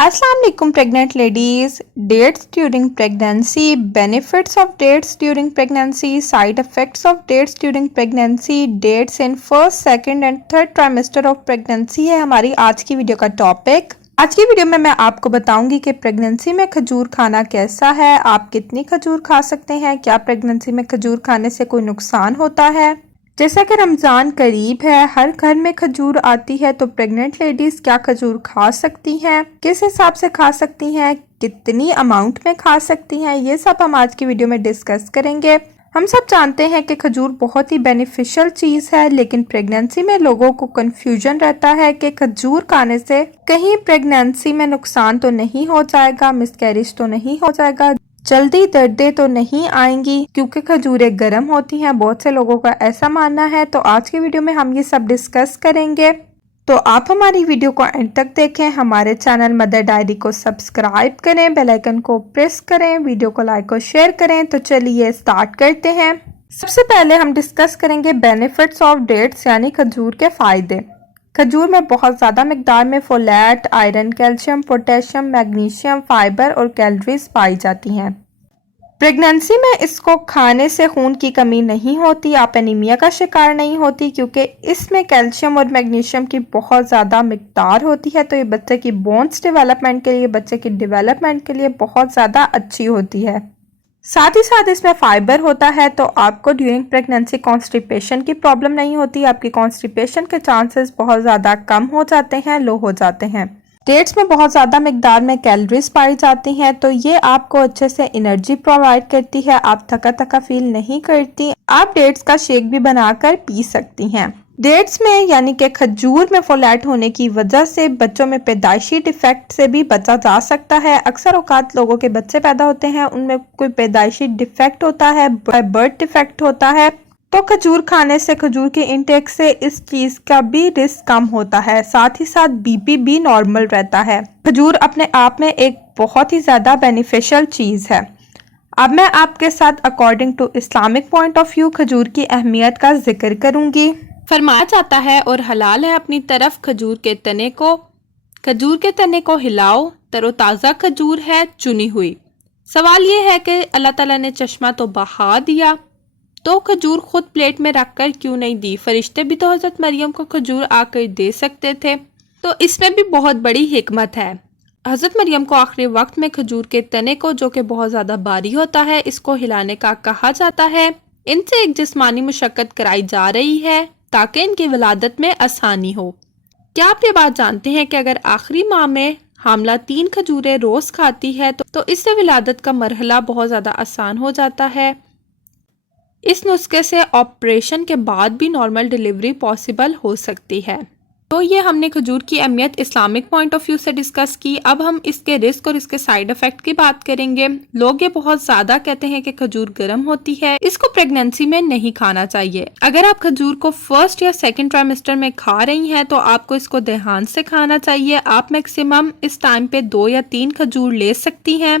अस्सलाम वालेकुम pregnant ladies. Dates during pregnancy, benefits of dates during pregnancy, side effects of dates during pregnancy, dates in first, second and third trimester of pregnancy है हमारी आज की video का topic. आज की वीडियो में मैं आपको बताऊंगी कि प्रेगनेंसी में खजूर खाना कैसा है, आप कितनी खजूर खा सकते हैं, क्या प्रेगनेंसी में खजूर खाने से कोई नुकसान होता है। जैसा कि रमज़ान करीब है, हर घर में खजूर आती है, तो प्रेग्नेंट लेडीज़ क्या खजूर खा सकती हैं, किस हिसाब से खा सकती हैं, कितनी अमाउंट में खा सकती हैं, ये सब हम आज की वीडियो में डिस्कस करेंगे। हम सब जानते हैं कि खजूर बहुत ही बेनिफिशियल चीज़ है, लेकिन प्रेगनेंसी में लोगों को कंफ्यूजन रहता है कि खजूर खाने से कहीं प्रेगनेंसी में नुकसान तो नहीं हो जाएगा, मिसकैरेज तो नहीं हो जाएगा, जल्दी दर्दें तो नहीं आएंगी क्योंकि खजूरें गर्म होती हैं। बहुत से लोगों का ऐसा मानना है, तो आज की वीडियो में हम ये सब डिस्कस करेंगे। तो आप हमारी वीडियो को एंड तक देखें, हमारे चैनल मदर डायरी को सब्सक्राइब करें, बेल आइकन को प्रेस करें, वीडियो को लाइक और शेयर करें। तो चलिए स्टार्ट करते हैं। सबसे पहले हम डिस्कस करेंगे बेनिफिट्स ऑफ डेट्स यानी खजूर के फायदे। खजूर में बहुत ज़्यादा मिकदार में folate, iron, calcium, potassium, magnesium, fibre और कैलोरीज पाई जाती हैं। प्रेगनेंसी में इसको खाने से खून की कमी नहीं होती, आप एनीमिया का शिकार नहीं होती, क्योंकि इसमें कैल्शियम और मैग्नीशियम की बहुत ज़्यादा मिकदार होती है। तो ये बच्चे की बोन्स डेवलपमेंट के लिए, बच्चे की डेवलपमेंट के लिए बहुत ज़्यादा अच्छी होती है। साथ ही साथ इसमें फाइबर होता है, तो आपको ड्यूरिंग प्रेगनेंसी कॉन्स्टिपेशन की प्रॉब्लम नहीं होती, आपकी कॉन्स्टिपेशन के चांसेस बहुत ज़्यादा कम हो जाते हैं, लो हो जाते हैं। डेट्स में बहुत ज़्यादा मिकदार में कैलोरीज पाई जाती हैं, तो ये आपको अच्छे से एनर्जी प्रोवाइड करती है, आप थका थका फील नहीं करती। आप डेट्स का शेक भी बनाकर पी सकती हैं। डेट्स में यानी कि खजूर में फोलेट होने की वजह से बच्चों में पैदाइशी डिफेक्ट से भी बचा जा सकता है। अक्सर औकात लोगों के बच्चे पैदा होते हैं, उनमें कोई पैदाइशी डिफेक्ट होता है, बर्थ डिफेक्ट होता है, तो खजूर खाने से, खजूर के इंटेक से इस चीज का भी रिस्क कम होता है। साथ ही साथ बीपी भी नॉर्मल रहता है। खजूर अपने आप में एक बहुत ही ज्यादा बेनिफिशियल चीज है। अब मैं आपके साथ according to Islamic point of view खजूर की अहमियत का जिक्र करूंगी। फरमाया जाता है और हलाल है अपनी तरफ खजूर के तने को हिलाओ, तरोताज़ा खजूर है चुनी हुई। सवाल ये है कि अल्लाह ताला ने चश्मा तो बहा दिया, तो खजूर खुद प्लेट में रखकर क्यों नहीं दी? फरिश्ते भी तो हजरत मरियम को खजूर आकर दे सकते थे। तो इसमें भी बहुत बड़ी हिकमत है। हजरत मरियम को आखिरी वक्त में खजूर के तने को, जो कि बहुत ज्यादा भारी होता है, इसको हिलाने का कहा जाता है। इनसे एक जिस्मानी मुशक्कत कराई जा रही है ताकि इनकी विलादत में आसानी हो। क्या आप ये बात जानते हैं कि अगर आखिरी माह में हामला 3 खजूरें रोज खाती है तो इससे विलादत का मरहला बहुत ज्यादा आसान हो जाता है। इस नुस्खे से ऑपरेशन के बाद भी नॉर्मल डिलीवरी पॉसिबल हो सकती है। तो ये हमने खजूर की अहमियत इस्लामिक पॉइंट ऑफ व्यू से डिस्कस की। अब हम इसके रिस्क और इसके साइड इफेक्ट की बात करेंगे। लोग ये बहुत ज्यादा कहते हैं कि खजूर गर्म होती है, इसको प्रेगनेंसी में नहीं खाना चाहिए। अगर आप खजूर को फर्स्ट या सेकंड ट्राइमेस्टर में खा रही हैं तो आपको इसको ध्यान से खाना चाहिए। आप मैक्सिमम इस टाइम पे 2 या 3 खजूर ले सकती हैं।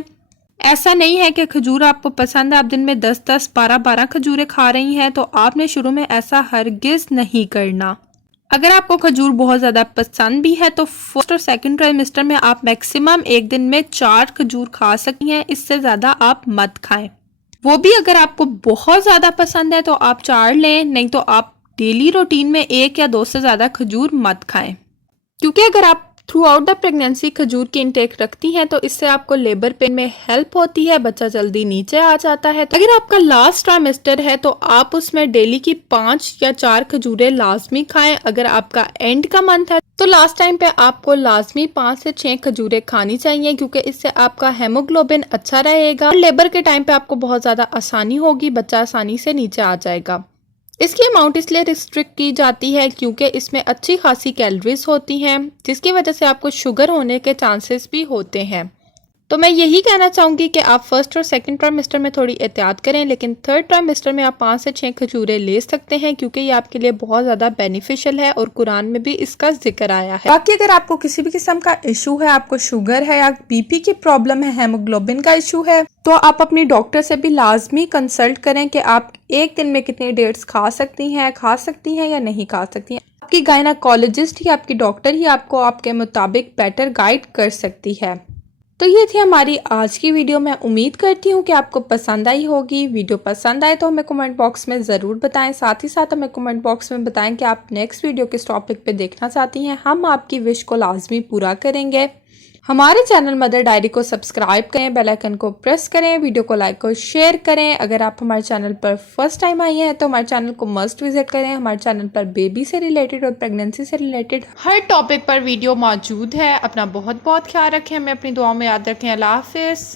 ऐसा नहीं है कि खजूर आपको पसंद है, आप दिन में 10-10, 12-12 खजूरें खा रही हैं, तो आपने शुरू में ऐसा हरगिज नहीं करना। अगर आपको खजूर बहुत ज़्यादा पसंद भी है तो फर्स्ट और सेकंड ट्राइमेस्टर में आप मैक्सिमम एक दिन में 4 खजूर खा सकती हैं, इससे ज़्यादा आप मत खाएं। वो भी अगर आपको बहुत ज़्यादा पसंद है तो आप 4 लें, नहीं तो आप डेली रूटीन में 1 या 2 से ज़्यादा खजूर मत खाएं। क्योंकि अगर आप थ्रू आउट द प्रेगनेंसी खजूर की इंटेक रखती हैं तो इससे आपको लेबर पेन में हेल्प होती है, बच्चा जल्दी नीचे आ जाता है। अगर आपका लास्ट ट्राइमेस्टर है तो आप उसमें डेली की 5 या 4 खजूरें लाजमी खाएं। अगर आपका एंड का मंथ है तो लास्ट टाइम पे आपको लाजमी 5 से 6 खजूरें खानी चाहिए, क्योंकि इससे आपका हेमोग्लोबिन अच्छा रहेगा और लेबर के टाइम पे आपको बहुत ज्यादा आसानी होगी, बच्चा आसानी से नीचे आ जाएगा। इसकी अमाउंट इसलिए रिस्ट्रिक्ट की जाती है क्योंकि इसमें अच्छी खासी कैलोरीज होती हैं, जिसकी वजह से आपको शुगर होने के चांसेस भी होते हैं। तो मैं यही कहना चाहूँगी कि आप फर्स्ट और सेकंड ट्राइमेस्टर में थोड़ी एहतियात करें, लेकिन थर्ड ट्राइमेस्टर में आप 5 से 6 खजूरें ले सकते हैं क्योंकि ये आपके लिए बहुत ज़्यादा बेनिफिशियल है और कुरान में भी इसका जिक्र आया है। बाकी अगर आपको किसी भी किस्म का इशू है, आपको शुगर है या बीपी की प्रॉब्लम है, हेमोग्लोबिन का इशू है, तो आप अपनी डॉक्टर से भी लाजमी कंसल्ट करें कि आप एक दिन में कितनी डेट्स खा सकती हैं या नहीं खा सकती हैं। आपकी गायनाकोलॉजिस्ट ही, आपकी डॉक्टर ही आपको आपके मुताबिक बेटर गाइड कर सकती है। तो ये थी हमारी आज की वीडियो। मैं उम्मीद करती हूँ कि आपको पसंद आई होगी। वीडियो पसंद आए तो हमें कमेंट बॉक्स में ज़रूर बताएं। साथ ही साथ हमें कमेंट बॉक्स में बताएं कि आप नेक्स्ट वीडियो किस टॉपिक पे देखना चाहती हैं। हम आपकी विश को लाजमी पूरा करेंगे। हमारे चैनल मदर डायरी को सब्सक्राइब करें, बेल आइकन को प्रेस करें, वीडियो को लाइक और शेयर करें। अगर आप हमारे चैनल पर फर्स्ट टाइम आई हैं तो हमारे चैनल को मस्ट विजिट करें। हमारे चैनल पर बेबी से रिलेटेड और प्रेगनेंसी से रिलेटेड हर टॉपिक पर वीडियो मौजूद है। अपना बहुत बहुत ख्याल रखें, हमें अपनी दुआओं में याद रखें। अल्लाह हाफिज़।